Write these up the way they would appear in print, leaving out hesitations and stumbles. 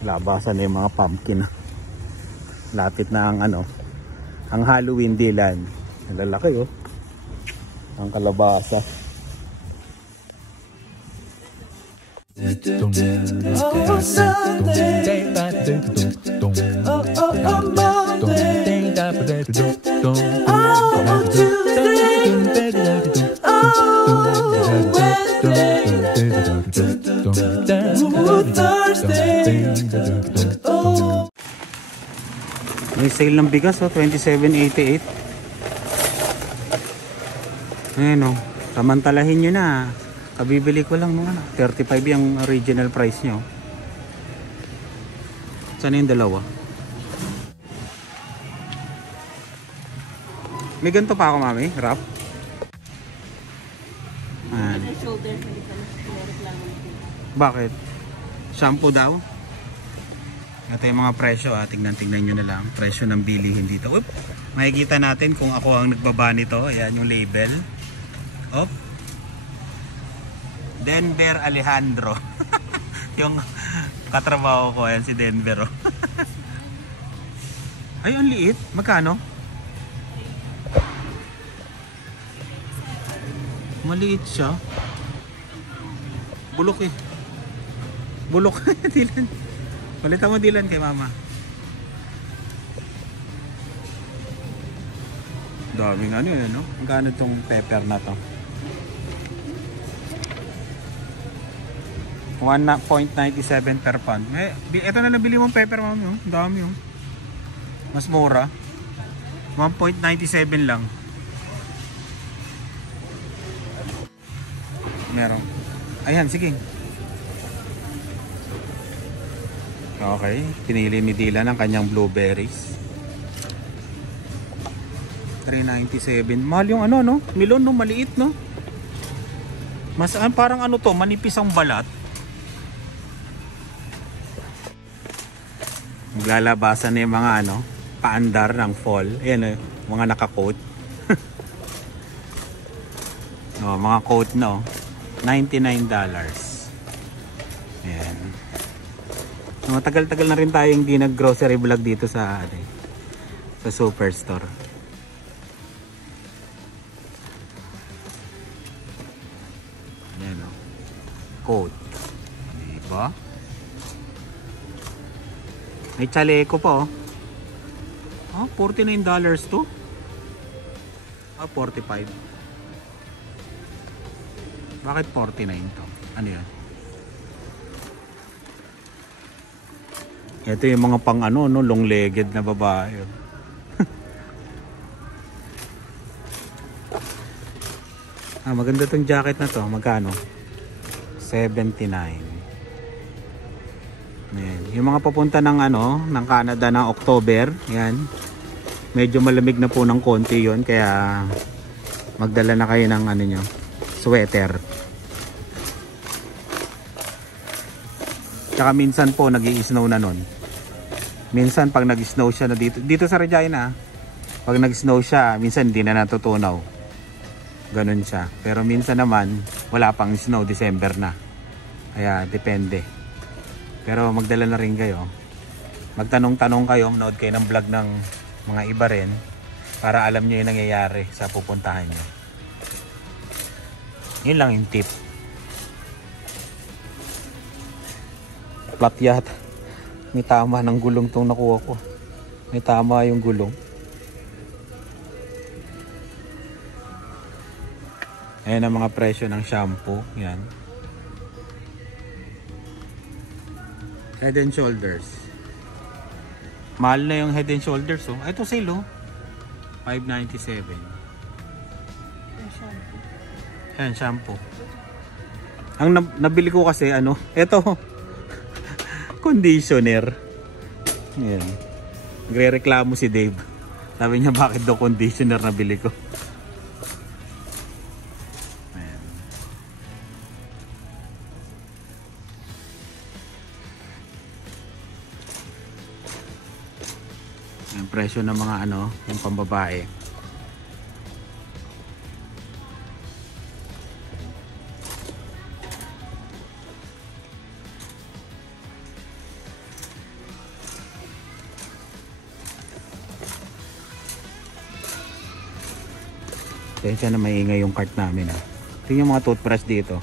Labasan na yung mga pumpkin. Lapit na ang ano, ang Halloween dilan. Ang lalaki oh. Ang kalabasa. May sale ng bigas oh, 27.88. Ayan oh, samantalahin nyo na. Kabibili ko lang nung ano, 35 yung original price nyo. Saan yung dalawa? May ganito pa ako mami, wrap. Bakit? Shampoo daw? Ito yung mga presyo tignan nyo na lang. Presyo ng bilihin dito. Oop, makikita natin kung ako ang nagbaba nito. Ayan yung label. Oop. Denver Alejandro. Yung katrabaho ko. Ayan si Denver. Ay, ang liit. Magkano? Maliit siya. Bulok eh. Bulok. Dilan. Palitan mo dilan kay mama. Daming ano yun, no? Magkano tong pepper na to? 1.97 per pound. Ito na nabili mong pepper mami, oh. Dami oh. Mas mura. 1.97 lang. Meron. Ayan, sige. Okay, pinili ni Dylan ang kanyang blueberries. 3.97. Mahal yung ano, no? Melon, no? Maliit, no? Mas parang ano to, manipis ang balat. Maglalabasan na yung mga ano, paandar ng fall. Ayan, mga naka-coat. Oh, mga coat, no? $99. Ayan. Matagal-tagal na rin tayo hindi nag-grocery vlog dito sa Superstore. Ayan o. Coat. Diba? May chaleco pa o. Oh, $49 to. Ah, 45. Bakit 49 to? Ano yan? Ito yung mga pang ano, no, long-legged na babae. Ah, maganda tong jacket na to. Magkano? 79. Ayan. Yung mga papunta ng ano, ng Canada ng October, yan. Medyo malamig na po ng konti 'yon, kaya magdala na kayo ng ano nyo, sweater. Tsaka minsan po nag-i-snow na nun. Minsan pag nag-snow siya na dito sa Regina, pag nag-snow siya, minsan hindi na natutunaw. Ganun siya. Pero minsan naman, wala pang snow, December na. Kaya depende. Pero magdala na rin kayo. Magtanong-tanong kayo, manood kayo ng vlog ng mga iba rin para alam nyo yung nangyayari sa pupuntahan nyo. Yun lang yung tip. Flat yata. May tama ng gulong tong nakuha ko. May tama yung gulong. Ayan ang mga presyo ng shampoo. Yan. Head and Shoulders. Mahal na yung Head and Shoulders. Oh. Ito sale oh. $5.97. Ayan, shampoo. Ang nabili ko kasi ano, ito. Conditioner. Ayan. Nagre-reklamo si Dave. Sabi niya bakit daw conditioner nabili ko. Ayan. Ang presyo ng mga ano, yung pambabae. Kaya na maingay yung cart namin ah. Tingnan yung mga toothbrush dito.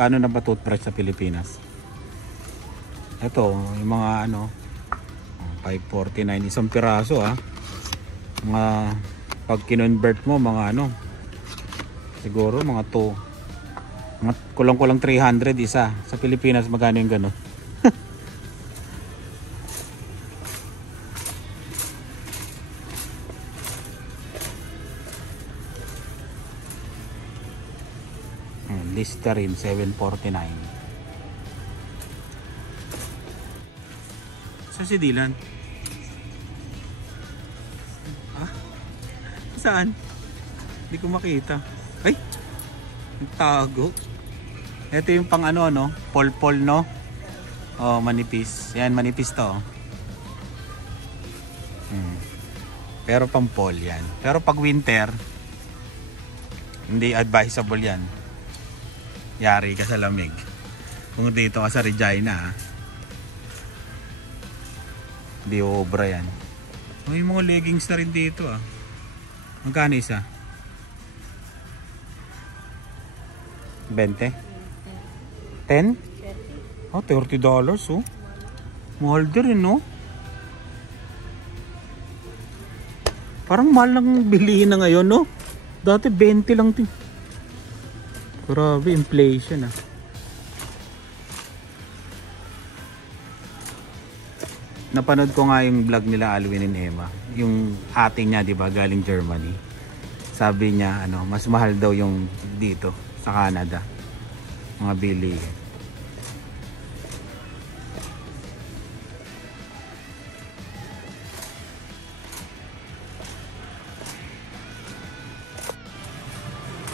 Kano na ba toothbrush sa Pilipinas? Ito, yung mga ano, 549 isang piraso ah. Mga pag kinonvert mo mga ano, siguro mga 2, mga kulang-kulang 300 isa. Sa Pilipinas magkano yung gano'n? Listerine 749. Saan si Dylan? Ah? Saan? Hindi ko makita. Ay! Nagtago. Ito yung pang ano no? Pol-pol no? Oh, manipis. Yan, manipis to. Pero pang pol yan. Pero pag winter, hindi advisable yan. Yari ka sa lamig. Kung dito ka sa Regina, hindi obra yan. May mga leggings na rin dito ah. Magkano isa? 20? 10? Oh, $30 oh. Mahal din no? Parang mahal lang bilihin na ngayon no? Dati 20 lang din. Grabe, inflation ah. Napanood ko nga yung vlog nila Alwin and Emma. Yung ate niya, di ba, galing Germany. Sabi niya, ano, mas mahal daw yung dito sa Canada. Mga bili.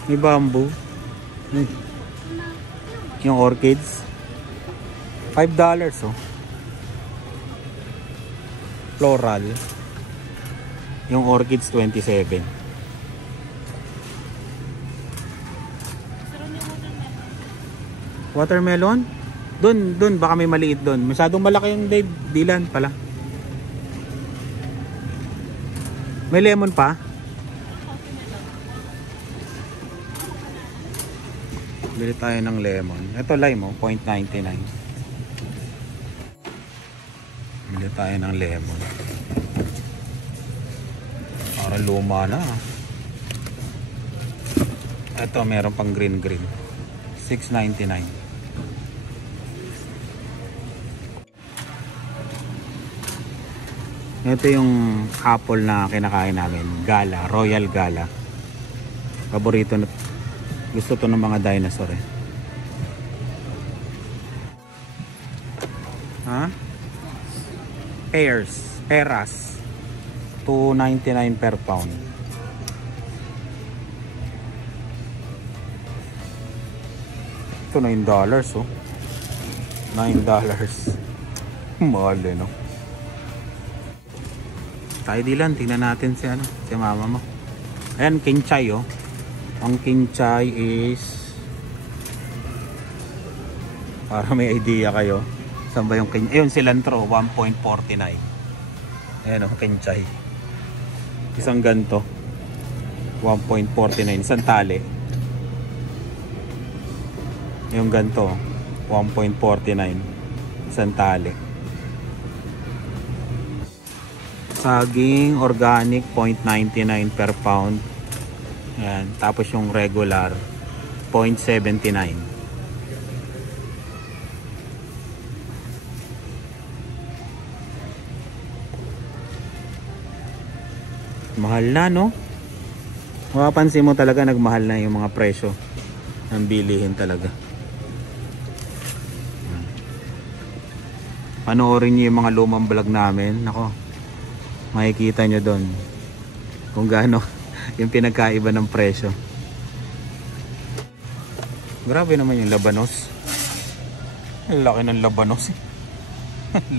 May bamboo. Yung orchids $5 oh. Floral. Yung orchids 27. Watermelon? Dun baka may maliit dun. Masyadong malaki yung Dylan pala. May lemon pa? Bili tayo ng lemon. Ito lime oh, 0.99. Bili tayo ng lemon. Para luma na. Ito meron pang green. $6.99. Ito yung apple na kinakain namin. Gala, Royal Gala. Paborito na. Gusto to ng mga dinosaur eh. Ha? Peras. $2.99 per pound. Ito $9 oh. $9. Mahal eh no. Tayo Dylan, tingnan natin si mama mo. Ayan, kinchay oh. Ang kinchay is, para may idea kayo saan ba yung kinchay. Ayun, cilantro 1.49. Ayan o, kinchay. Isang ganto 1.49. Isang tali. Yung ganto 1.49. Isang tali. Saging organic 0.99 per pound. Ayan. Tapos yung regular 0.79. Mahal na no? Mapapansin mo talaga nagmahal na yung mga presyo ng bilihin talaga. Panoorin niyo yung mga lumang vlog namin. Nako, makikita nyo doon kung gaano yung pinagkaiba ng presyo. Grabe naman yung labanos. Ang laki ng labanos eh.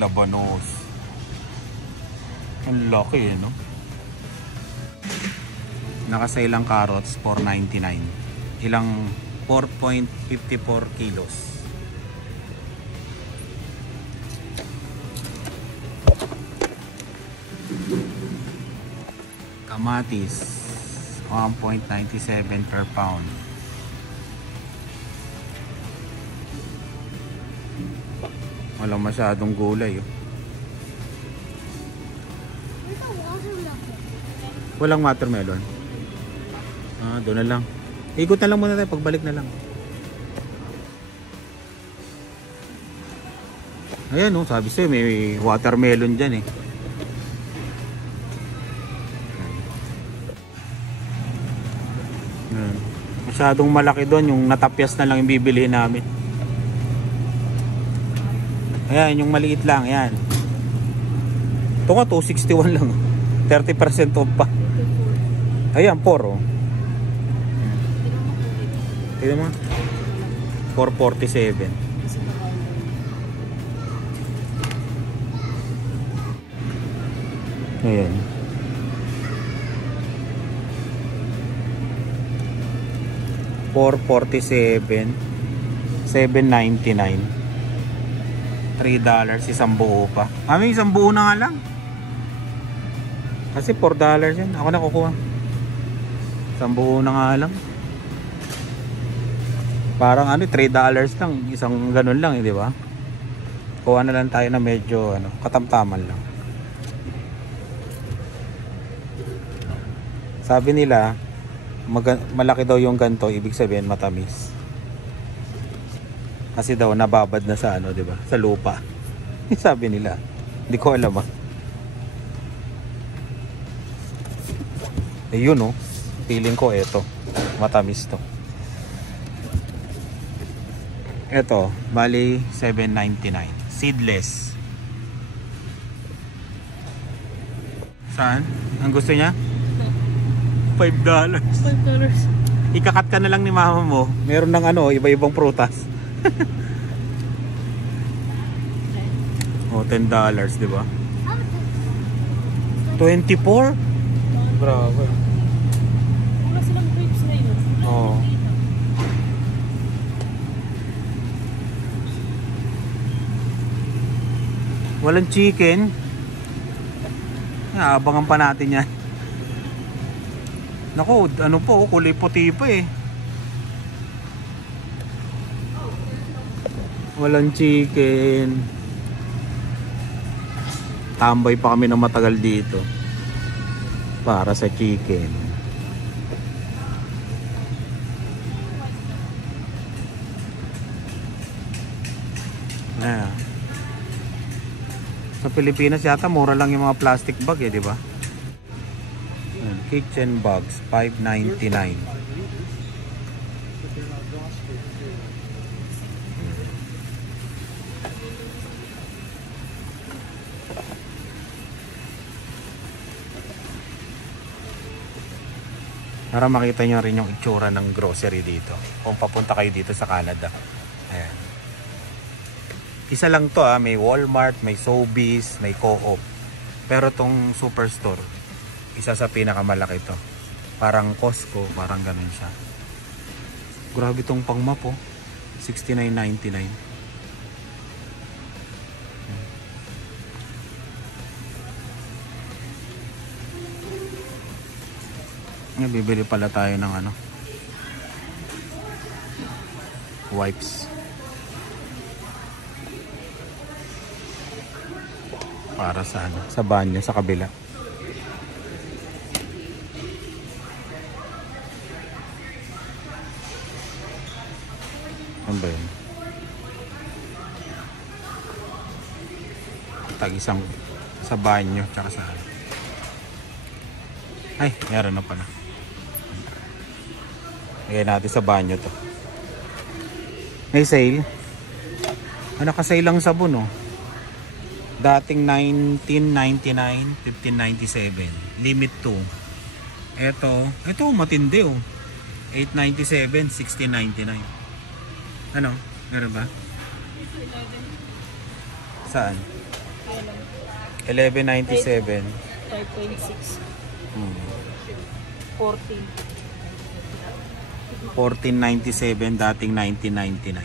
Labanos. Ang laki eh no. Nakasale ang carrots $4.99. Ilang 4.54 kilos. Kamatis 1.97 per pound. Walang masyadong gulay. Walang watermelon. Doon na lang. Ikot na lang muna tayo, pagbalik na lang. Ayan sabi sa'yo may watermelon dyan eh. Masyadong malaki doon, yung natapyas na lang yung bibilihin namin. Ayan, yung maliit lang, ayan. Ito nga, 261 lang. 30% off pa. Ayan, 4 oh. Tignan mo. 447. Ayan. $447, $7.99, $3, isang buo pa. May isang buo na nga lang. Kasi $4 yan. Ako na kukuha. Isang buo na nga lang. Parang $3 lang. Isang ganun lang, di ba? Kuha na lang tayo na medyo katamtaman lang. Sabi nila, malaki daw yung ganto, ibig sabihin matamis. Kasi daw nababad na sa di ba? Sa lupa. Sabi nila. Hindi ko alam Yun feeling ko ito. Matamis to. Ito, bali $7.99. Seedless. Saan? Ang gusto niya? $5. Ikakat ka na lang ni mama mo. Meron ng iba-ibang prutas. $10, di ba? 24? Bravo. Wala silang grapes ngayon. Walang chicken. Abangan pa natin yan. Naku, kulay puti pa eh. Walang chicken. Tambay pa kami ng matagal dito para sa chicken. Sa Pilipinas yata mura lang yung mga plastic bag di ba? Kitchen bags $5.99. Para makita nyo rin yung itsura ng grocery dito kung papunta kayo dito sa Canada. Ayan. Isa lang to may Walmart, may Sobeys, may Co-op. Pero tong Superstore, isa sa pinakamalaki to. Parang Costco, parang ganun siya. Grabe tong pang-map $69.99. Bibili pala tayo ng wipes. Para sa banyo sa kabila. Ano ba yun? Tag-isang sa banyo tsaka sa ay, meron na pala. Lagay natin sa banyo to. May sale. Nakasale lang sabon dating $19.99, $15.97. Limit 2. Ito matindi $8.97, $16.99. Meron ba? Saan? 11.97. 5.6. 14.97 dating 19.99.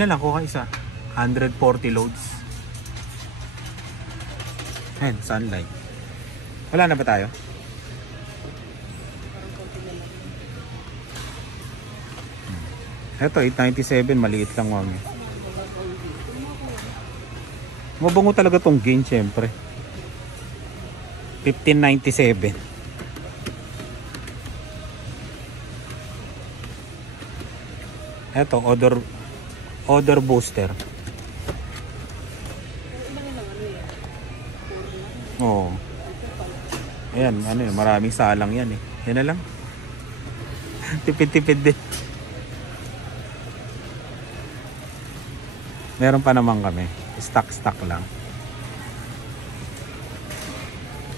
Na lang kuha isa. 140 loads. Sunlight. Wala na ba tayo? Ito, 897. Maliit lang, mami. Mabango talaga tong gain, syempre. 1597. Ito, odor booster. Oo. Ayan, ano yun, maraming salang yan eh. Yan na lang. Tipid-tipid din. Meron pa naman kami. Stock lang.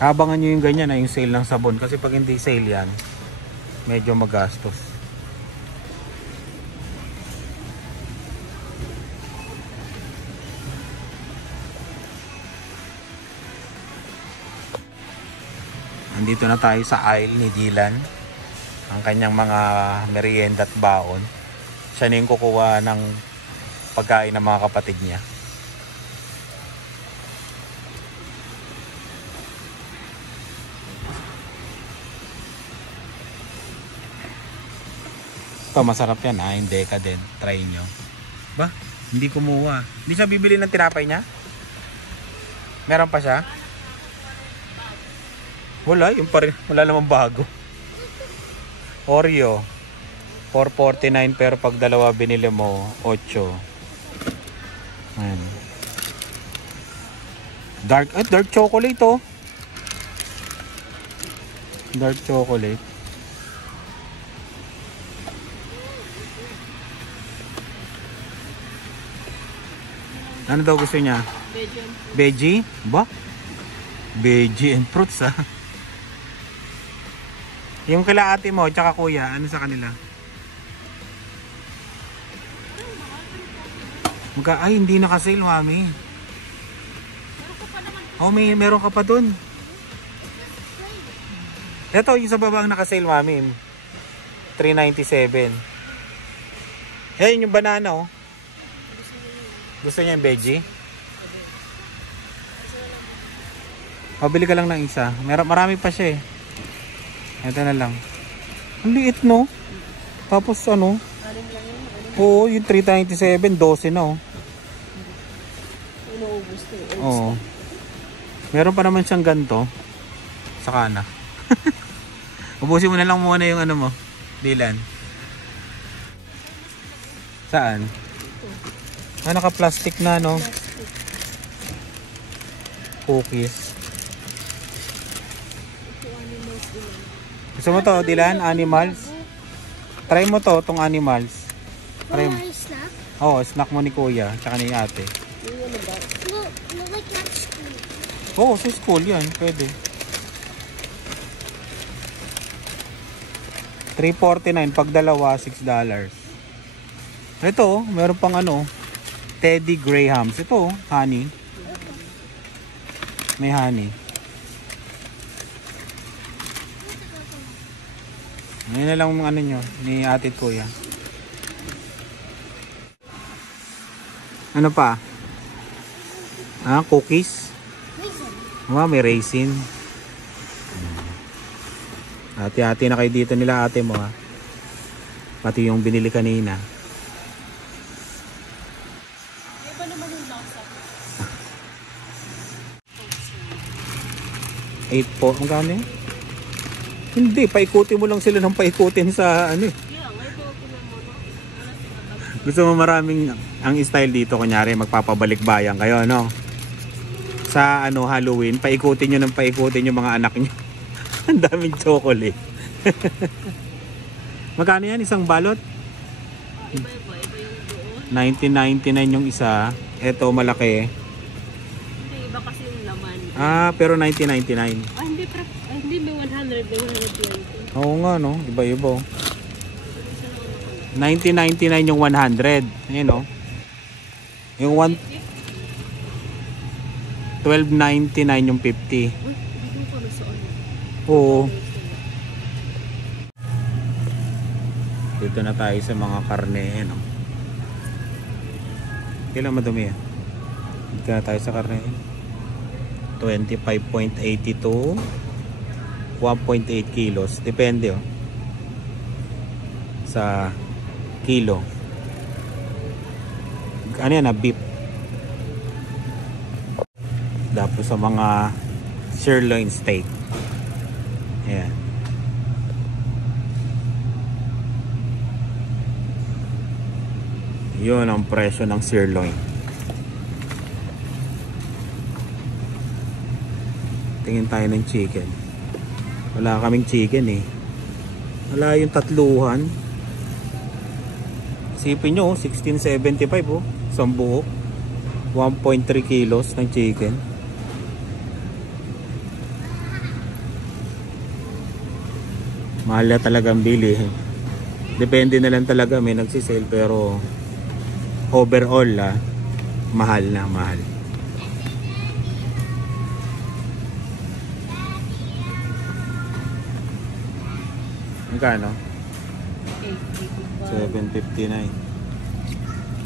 Abangan nyo yung ganyan na yung sale ng sabon. Kasi pag hindi sale yan, medyo magastos. Nandito na tayo sa aisle ni Dylan. Ang kanyang mga merienda at baon. Siya na yung kukuha ng pagkain ng mga kapatid niya. Ito, masarap yan ha, yung Decadent. Try nyo. Ba? Hindi kumuha. Hindi siya bibili ng tinapay niya? Meron pa siya? Wala, yung pa rin. Wala namang bago. Oreo. 4.49 pero pag dalawa binili mo, 8. Ayan. Dark chocolate oh. Dark chocolate. Ano daw gusto niya? Veggie? Ba? Veggie and fruits ah. Yung kila ate mo tsaka kuya, ano sa kanila? Ay, hindi naka-sale, mami. Oh, meron ka pa dun. Ito, yung sa baba ang naka-sale, mami. 397. Ayan yung banana, oh. Gusto niya yung veggie? Pabili ka lang ng isa. Marami pa siya eh. Ito na lang. Ang liit, no? Tapos ano? Oo, yung 397, 12 na oh. Oo. Meron pa naman siyang ganito. Saka na. Ubusin mo na lang muna yung ano mo, Dylan. Saan? Ah, naka-plastic na, no? Cookies. Gusto mo to, Dylan? Animals? Try mo to, tong animals. Try mo. Snack? Oo, snack mo ni kuya, tsaka ni ate. No, like not school. Oo, sa school yan, pwede. 3.49 pag dalawa, $6. Ito, meron pang ano, Teddy Grahams. Ito, honey. May honey. Ngayon na lang ano nyo, ni ate at kuya. Ano pa? Ah, cookies? Ah, may raisin. Hati-hati na kayo dito nila ate mo ha. Pati yung binili kanina. Iba naman yung lasa. 8 po. Magkano yun? Hindi, paikutin mo lang sila ng paikutin sa ano eh. Gusto mo maraming ang style dito, kunyari magpapabalik bayan kayo, no? Sa ano Halloween, paikutin nyo ng paikutin yung mga anak nyo. Ang daming chocolate. Magkano yan? Isang balot? Iba yung doon. 1999 yung isa. Ito malaki. Hindi, iba kasi yung laman. Ah, pero 1999. Ah, hindi, hindi may 100, may 120. Oo nga, no? Iba-iba. 1999 yung 100. Ayan, no? Yung 12.99 yung 50. Uy, hindi ko sa ano. Oo. Dito na tayo sa mga karne, no? Kailan madumi yan? Dito na tayo sa karne. 25.82 1.8 kilos. Depende, oh. Sa kilo. ano yan, beef. Tapos sa mga sirloin steak. Ayan. Yun ang presyo ng sirloin. Tingin tayo ng chicken. Wala kaming chicken eh. Wala yung tatluhan. Isipin nyo, 1675 oh. Isang buo. 1.3 kilos ng chicken. Mahal na talagang bili. Depende na lang talaga, may nagsisale, pero overall mahal na mahal. Magkano? 759.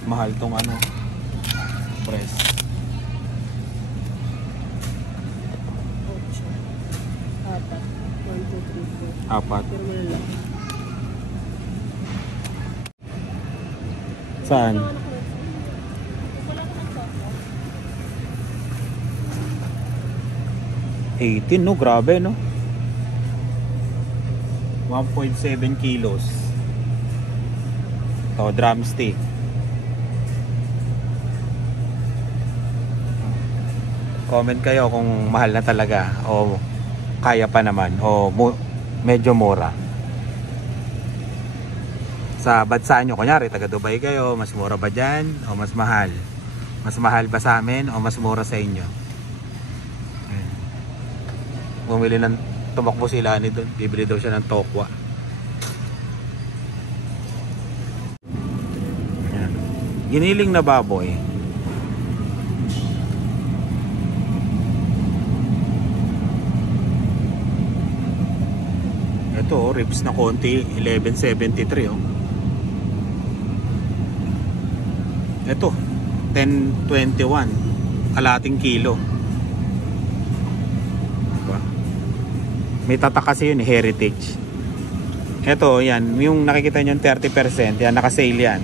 Mahal tong ano, press. 8. 1, 2, 3, 4. Apat. Pero malala. Saan? 18 no, grabe no. 1.7 kilos. Ito, drumstick. Comment kayo kung mahal na talaga o kaya pa naman o medyo mura. Sa bansa nyo, kunyari taga Dubai kayo, mas mura ba dyan o mas mahal? Mas mahal ba sa amin o mas mura sa inyo? Bumili ng, tumakbo sila ni doon, bibili daw siya ng tokwa. Ayan. Giniling na baboy. Ito ribs na konti, 1173 oh. Ito 1021, kalating kilo. Diba? May tatak kasi yun, heritage. Ito yan, yung nakikita nyo 30%, yan naka-sale yan.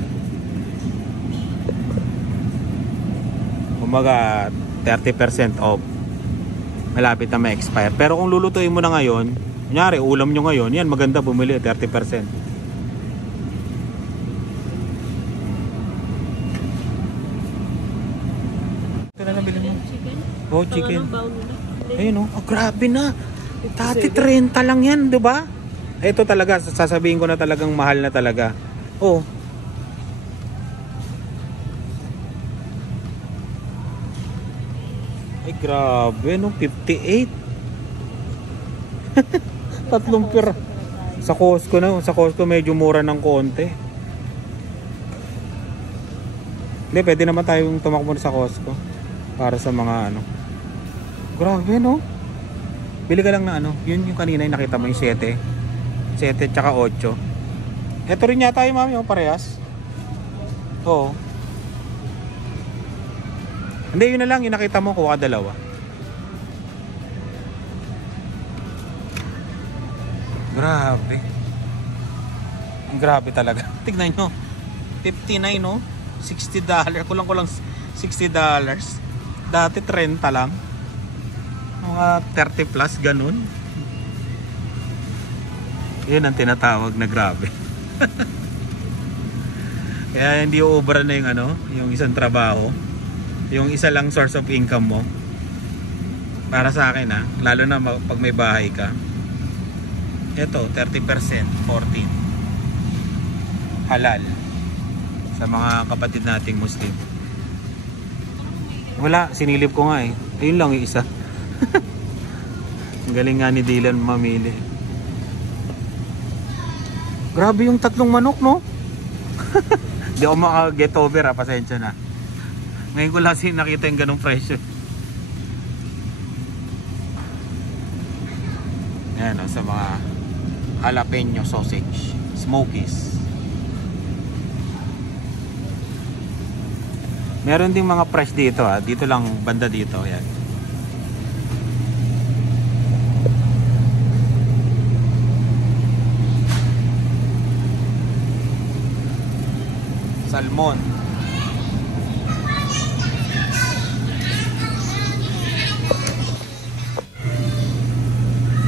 Kumaga 30% off. Malapit na ma-expire. Pero kung lulutuin mo na ngayon, kunyari ulam nyo ngayon, yan maganda bumili 30%. Ito na nabili mo. Chicken? Oh, chicken. Bound na. Ayun oh, grabe na. Dati 30 lang yan, 'di ba? Ito talaga, sasabihin ko na talagang mahal na talaga. Oh. Ay grabe no, 58. Tatlong pira. Sa Costco na, sa Costco medyo mura ng konti. Hindi, pwede naman tayong tumakbo sa Costco para sa mga ano. Grabe no. Bili ka lang na ano, yun yung kanina yung nakita mo yung 7 tsaka 8. Ito rin yata yung mami, oh, parehas. Oo. Hindi, yun na lang, yung nakita mo, kuha ka dalawa. Grabe. Ang grabe talaga. Tignan nyo, 59 no, $60. Kulang $60. Dati 30 lang. Mga 30 plus ganun. Yun ang tinatawag na grabe. Kaya hindi uubra na yung ano, yung isang trabaho, yung isa lang source of income mo. Para sa akin lalo na pag may bahay ka. Ito 30%, 14 halal sa mga kapatid nating Muslim. Wala, sinilip ko nga ayun lang yung isa. Ang galing nga ni Dylan mamili. Grabe yung tatlong manok no. Di ako maka-get over pasensya na. Ngayon ko lang nakita yung ganong presyo. Ayan sa mga jalapeno sausage, smokies. Meron ding mga fresh dito dito lang banda dito, ayan. Salmon.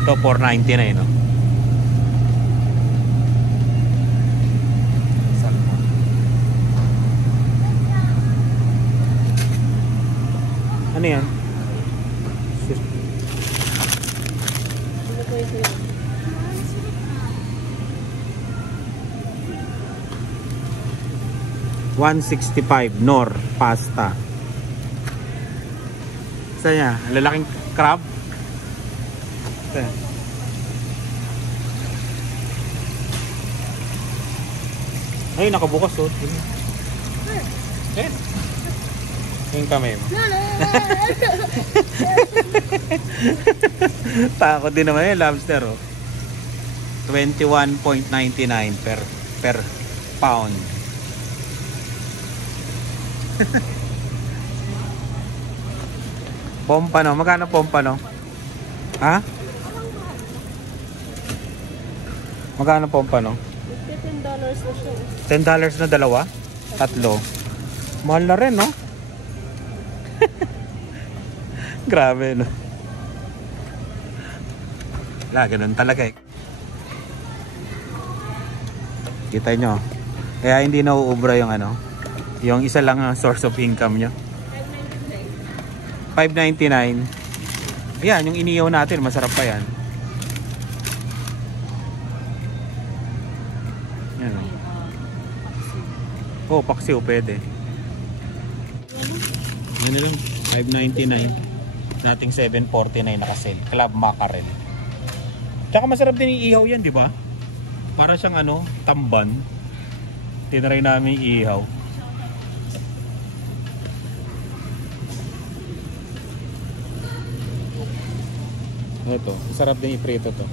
Ito 499, no? Salmon. Ano yan? Ano po yung sila? $165 Nor pasta. Saan niya? Ang lalaking crab. Saan? Ay, nakabukas oh. Eh. Yung kamay mo. No, no, no. Takot din naman yung lobster oh. 21.99 per pound. Pompano, magkano pompano? Ha? Magkano pompano? $15 na siya. $10 na dalawa? Tatlo. Mahal na rin, no? Grabe, no? Wala, ganun talaga eh. Kita nyo. Kaya hindi nauubra yung ano, yung isa lang ang source of income nyo. $5.99. Ayan, yung iniyaw natin, masarap pa yan. Yan. Oh, paksiw pwede. Ano lang, $5.99. Dating $7.49 nakasale. Club mackerel. Tsaka masarap din yung ihaw yan, di ba? Para siyang ano, tamban. Tinry namin yung ihaw. Ito, masarap din iprito to.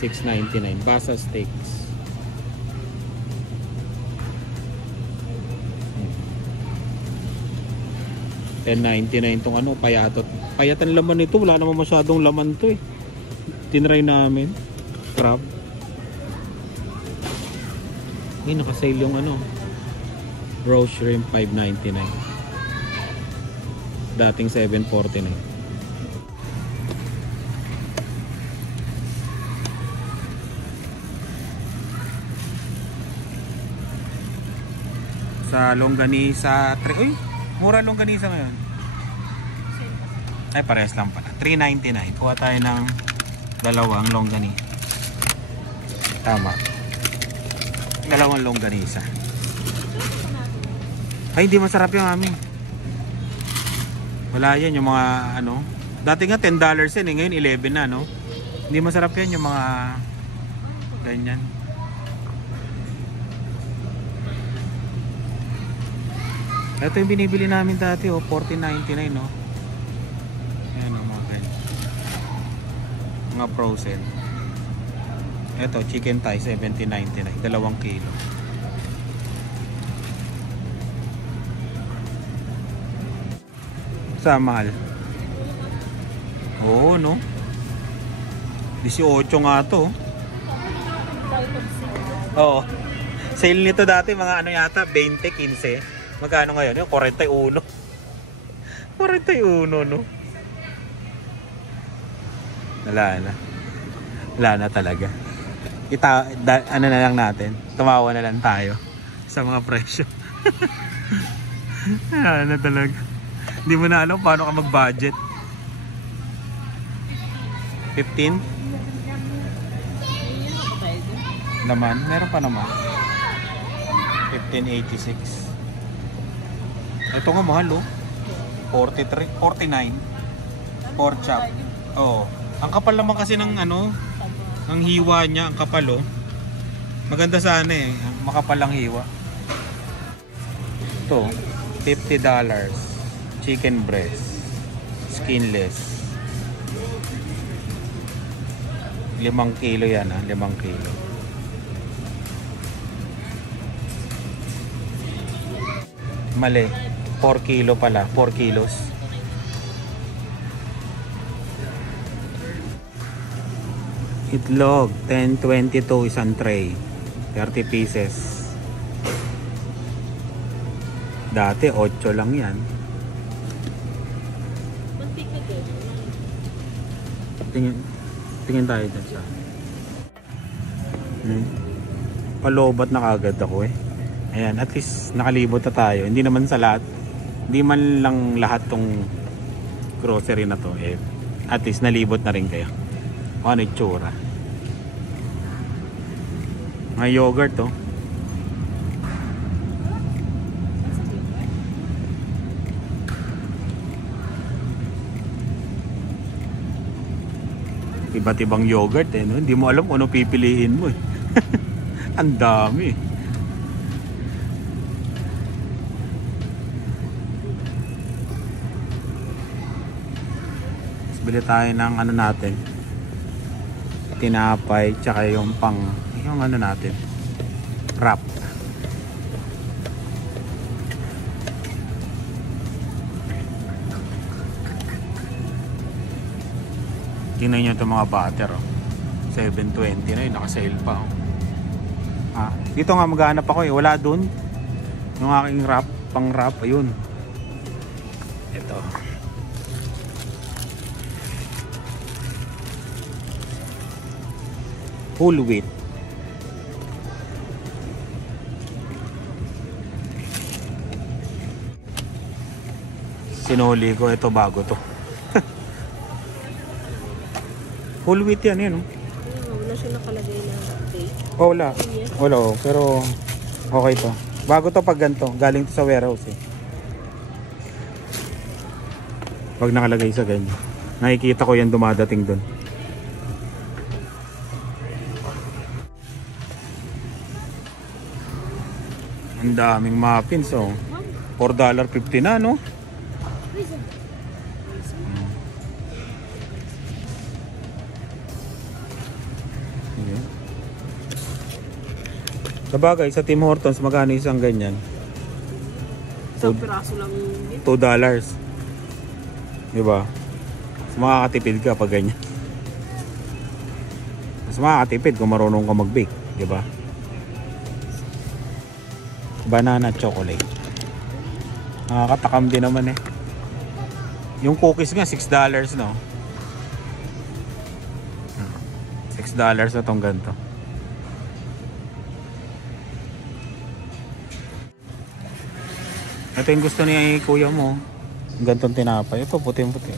$6.99. Basa steaks. $10.99 tong ano, payatot. Payatan laman nito, wala naman masyadong laman to eh. Tinry namin. Crab. May nakasale yung ano, raw shrimp $5.99. Dating $7.49. Sa longganisa, uy, mura longganisa ngayon. Ay, parehas lang pala. $3.99. Kuha tayo ng dalawang longganisa. Tama. Dalawang longganisa. Ay, hindi masarap yung amin. Wala yan yung mga ano. Dati nga $10 yan eh. Ngayon $11 na, no? Hindi masarap yan yung mga ganyan. Ito yung binibili namin dati oh, $14.99 no. Ayan oh, mga ganyan. Mga frozen. Ito, chicken thigh $17.99, 2 kilo. Sa mahal. Oo no. 18 nga to. Oo. Sale nito dati mga ano yata 20, 15. Magkano ngayon? Yung 41. 41, no? Wala na. Wala na talaga. Ano na lang natin. Tumawa na lang tayo sa mga presyo. Wala na talaga. Hindi mo na alam paano ka mag-budget. 15? Naman? Meron pa naman. 15.86. Ito nga mahal oh. 43, 49. Pork chop. Oh. Ang kapal naman kasi ng ano, ang hiwa niya, ang kapal oh. Maganda sana eh, makapal ang hiwa. Ito, $50. Chicken breast. Skinless. 5 kilo yan ah, 5 kilo. Mali. 4 kilo pala, 4 kilos. Itlog, 10.22 isang tray. 30 pieces. Dati 8 lang yan. Mantika din. Tingin. Tingin tayo dyan sa palobat na kagad ako eh. Ayan, at least nakalibot na tayo. Hindi naman sa lahat, hindi man lang lahat tong grocery na to eh, at least nalibot na rin kayo. Ano yung tsura. Mga yogurt to. Iba't ibang yogurt eh, no? Hindi mo alam kung ano pipiliin mo eh. Ang dami. Bili tayo ng ano natin, tinapay, tsaka yung ano natin, wrap. Tingnan nyo itong mga butter oh. 7.20 na yun, naka-sale pa oh. Dito nga maghanap ako eh, wala dun yung aking wrap, pang wrap, ayun ito. Whole wheat. Sinuli ko, ito bago to. Whole wheat yan, yun oh. Wala siya nakalagay na date. Oh, wala. Wala oh, pero okay to. Bago to pag ganito, galing to sa warehouse eh. Pag nakalagay sa ganyan, nakikita ko yan dumadating dun. Ang daming muffins oh. $4.50 na no? Sabagay, sa Tim Hortons magkano isang ganyan? Isang piraso lang yun. $2. Diba? Mas makakatipid ka pag ganyan. Mas makakatipid kung marunong ka mag-bake. Diba? Banana chocolate. Nakakatakam din naman eh. Yung cookies nga $6 no? $6 na tong ganito. Ito yung gusto ni kuya mo. Yung gantong tinapay. Ito puti-puti.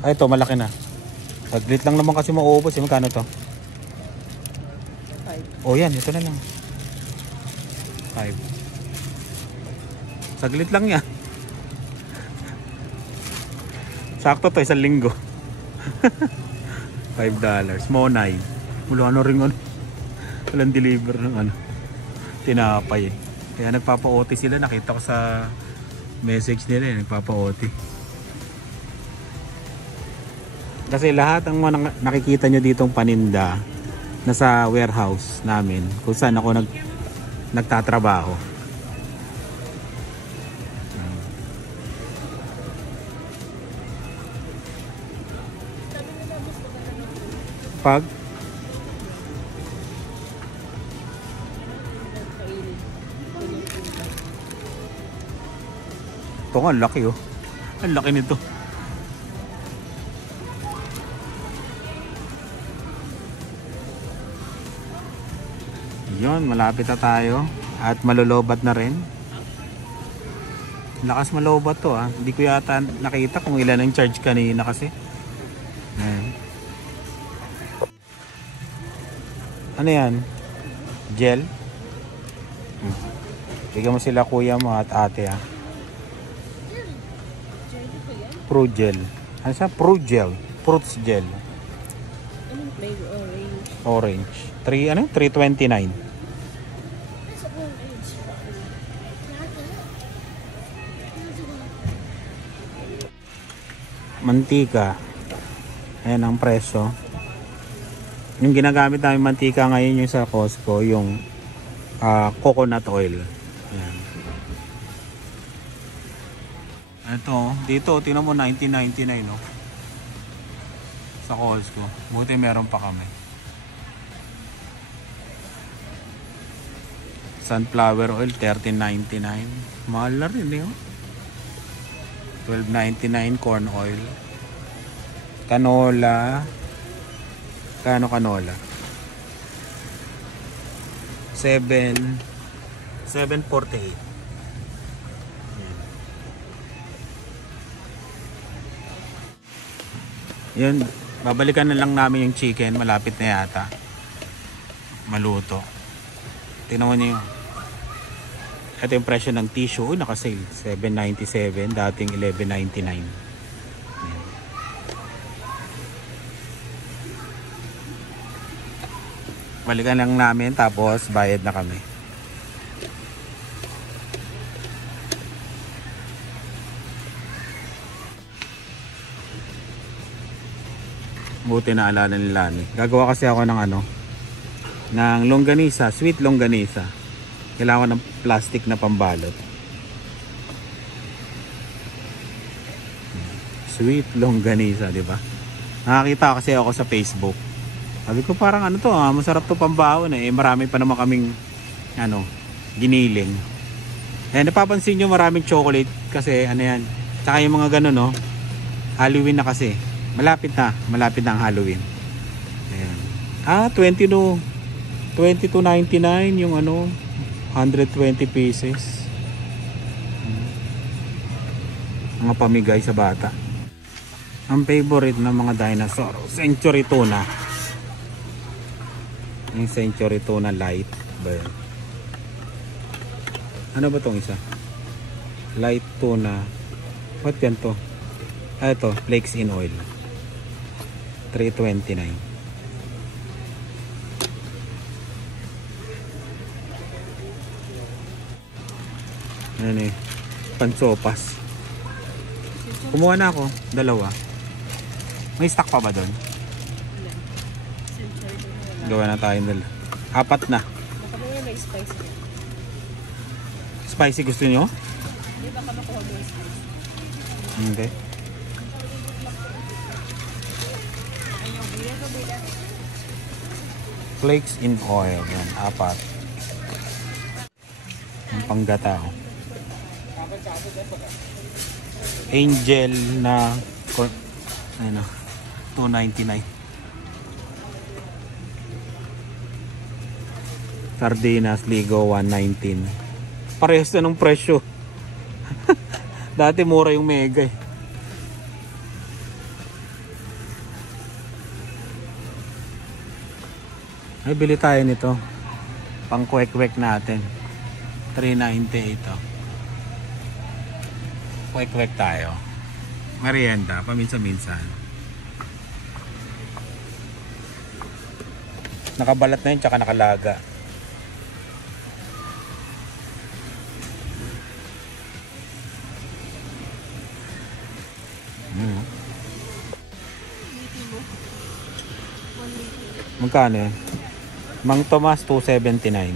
Ay ito malaki na. Saglit lang naman kasi mauubos. Magkano to? 5. Oh yan, ito na lang. 5. Saglit lang yan. Sakto to, isang linggo. $5. Monay. Wala na rin ano. Walang deliver ng ano. Tinapay eh. Kaya nagpapa-OT sila. Nakita ko sa message nila eh. Nagpapa-OT. Kasi lahat ang mga nakikita nyo ditong paninda nasa warehouse namin kung saan ako nagtatrabaho. Pag ito nga, ang laki oh. Ang laki nito. Yun, malapit na tayo. At malulobat na rin. Lakas malulobat to ah. Hindi ko yata nakita kung ilan ang charge kanina kasi. Ayan. Ano yan? Gel? Bigyan mo sila kuya mo at ate ah. Pro gel. Ano siya? Pro gel. Fruits gel. Anong flavor? Orange. 329. Mantika. Ayan ang presyo. Yung ginagamit namin mantika ngayon yung sa Costco, yung coconut oil. Ayan. Ito, dito, tingnan mo, 19.99 no? Sa Costco. Buti meron pa kami. Sunflower oil, 13.99. Mahal na rin eh. 12.99 corn oil. Canola, Kano canola? 7.48. Yun, babalikan na lang namin yung chicken, malapit na yata maluto. Tingnan mo niyo. Ito yung presyo ng tissue, naka-sale, 7.97, dating 11.99. Balikan lang namin tapos bayad na kami. Buti na alala ni Lani. Gagawa kasi ako ng ng longganisa, sweet longganisa. Kailangan ng plastic na pambalot. Sweet longganisa, di ba? Nakakita kasi ako sa Facebook. Sabi ko parang masarap to pambawon eh. Marami pa naman kaming giniling. Eh napapansin nyo maraming chocolate kasi yan. Tsaka yung mga ganun Halloween na kasi. Malapit na ang Halloween. Ayan. 22.99 yung 120 pieces. Mga pamigay sa bata. Ang favorite ng mga dinosaur, Century Tuna. Yung Century Tuna Light ba yun? Ano ba tong isa? Light Tuna. What yan to? Ito, flakes in oil. 3.29. Ano pansopas. Kumuha na ako, 2. May stock pa ba doon? Gawa na tayo nila. 4 na. Baka may spicy. Spicy gusto nyo? Hindi, baka makuha mo yung spicy. Hindi. Flakes in oil. Yan, 4. Ang panggata. Angel na 2.99. Sardinas Ligo 1.19. Parehas na ng presyo. Dati mura yung mega eh. Ay, bili tayo nito. Pang kwek-kwek natin. 3.90 ito. Kwek-kwek tayo. Merienda, paminsan-minsan. Nakabalat na yun, tsaka nakalaga. Magkano yan? Mang Tomas 2.79.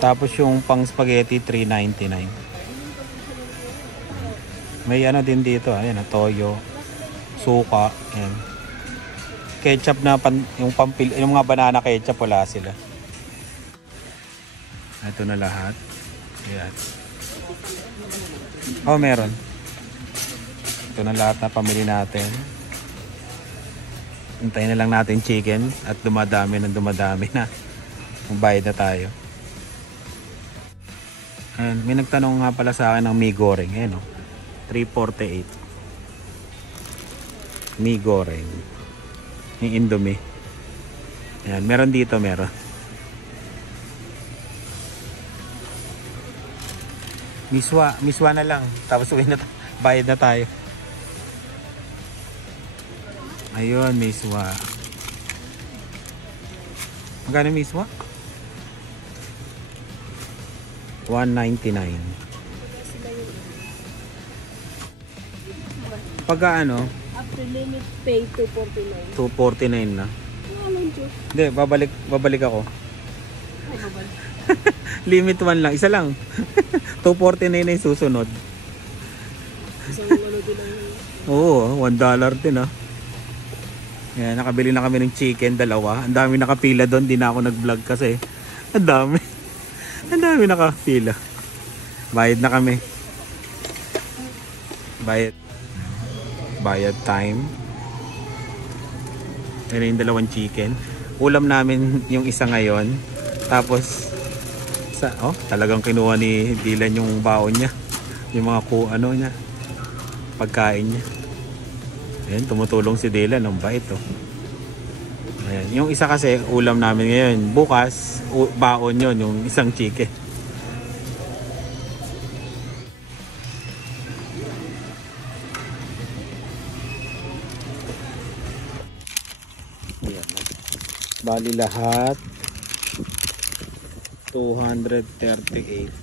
Tapos yung pang spaghetti 3.99. May din dito, ayan, toyo, suka, ayan. Ketchup na yung mga banana ketchup wala sila. Ito na lahat. Ayan. Oh, meron. Ito na lahat na pamili natin. Hintayin na lang natin chicken at dumadami na. Magbayad na tayo. Ayan, may nagtanong nga pala sa akin ng mee goreng. Ayan, 3.48. Mee goreng. Yung Indomie. Ayan, meron dito, meron. Miswa na lang. Tapos bayad na tayo. Ayun, miswa. Magkano miswa? 1.99. Pagka After limit pay, 2.49. 2.49 na. Walang Diyos. Hindi, babalik ako. Ay, babalik. Limit 1 lang, isa lang. 2.49 na yung susunod. Isang din lang. Oo, $1 din Yan, nakabili na kami ng chicken, 2. Ang dami nakapila doon, di na ako nag-vlog kasi. Ang dami. Ang dami nakapila. Bayad na kami. Bayad time. Ayan yung dalawang chicken. Ulam namin yung isa ngayon. Tapos, talagang kinuha ni Dylan yung baon niya. Yung mga niya. Pagkain niya. Ayan, tumutulong si Dylan. Ang bait oh. Ayan. Yung isa kasi, ulam namin ngayon. Bukas, baon yun, yung isang chicken. Ayan. Bali lahat 238.22.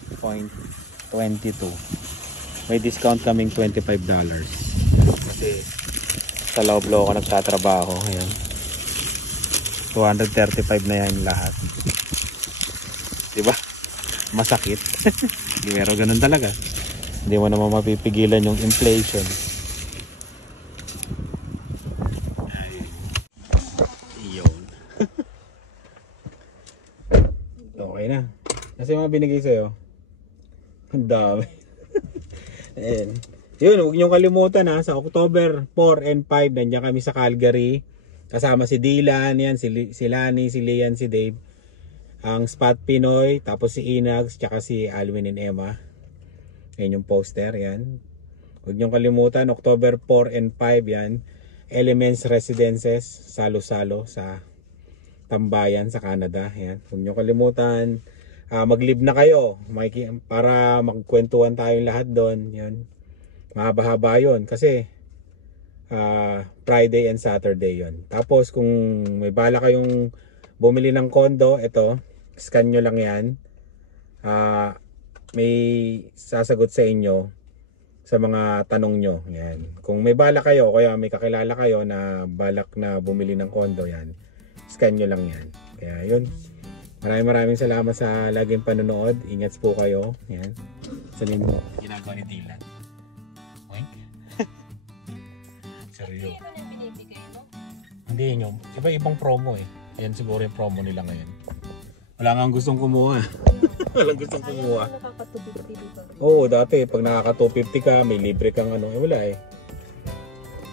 May discount kaming $25. Kasi sa loob-loob ako nagtatrabaho. Ayan. 235 na yan lahat. Diba? Masakit. Pero ganun talaga. Hindi mo naman mapipigilan yung inflation. Iyon. Okay na. Kasi mga binigay sa'yo. Ang dami. Ayan. Yun, huwag niyong kalimutan ha. Sa October 4 and 5, nandiyan kami sa Calgary. Kasama si Dylan, yan, si Lani, si Lian, si Dave. Ang Spot Pinoy, tapos si Inags, tsaka si Alwin and Emma. Yan yung poster, yan. Huwag niyong kalimutan, October 4 and 5, yan. Elements Residences, salo-salo sa Tambayan, sa Canada. Yan. Huwag niyong kalimutan, mag-live na kayo para magkwentuhan tayong lahat doon. Yan. Mahaba-haba yun kasi Friday and Saturday yon. Tapos kung may bala kayong bumili ng condo, ito, scan nyo lang yan. May sasagot sa inyo sa mga tanong nyo. Yan. Kung may bala kayo, kaya may kakilala kayo na balak na bumili ng condo, yan, scan nyo lang yan. Kaya yun. Maraming salamat sa laging panonood. Ingat po kayo. Yan. Sanin mo. Ginagawa ni Dylan. Seryo. Hindi yun yung iba-ibang promo eh. Ayan siguro yung promo nila ngayon. Wala nga gustong kumuha. Walang gustong kumuha. Oo, dati pag nakaka-250 ka, may libre kang wala eh.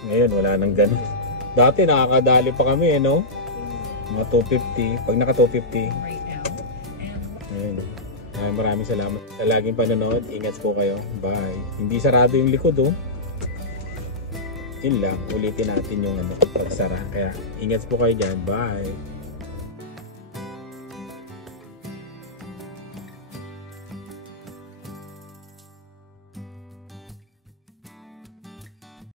Ngayon wala nang ganun. Dati nakakadali pa kami no? Mga 250. Pag naka-250. Ayun. Maraming salamat sa laging panonood. Ingat po kayo. Bye. Hindi sarado yung likod oh. Yun lang, ulitin natin yung pagsara. Kaya ingat po kayo dyan. Bye!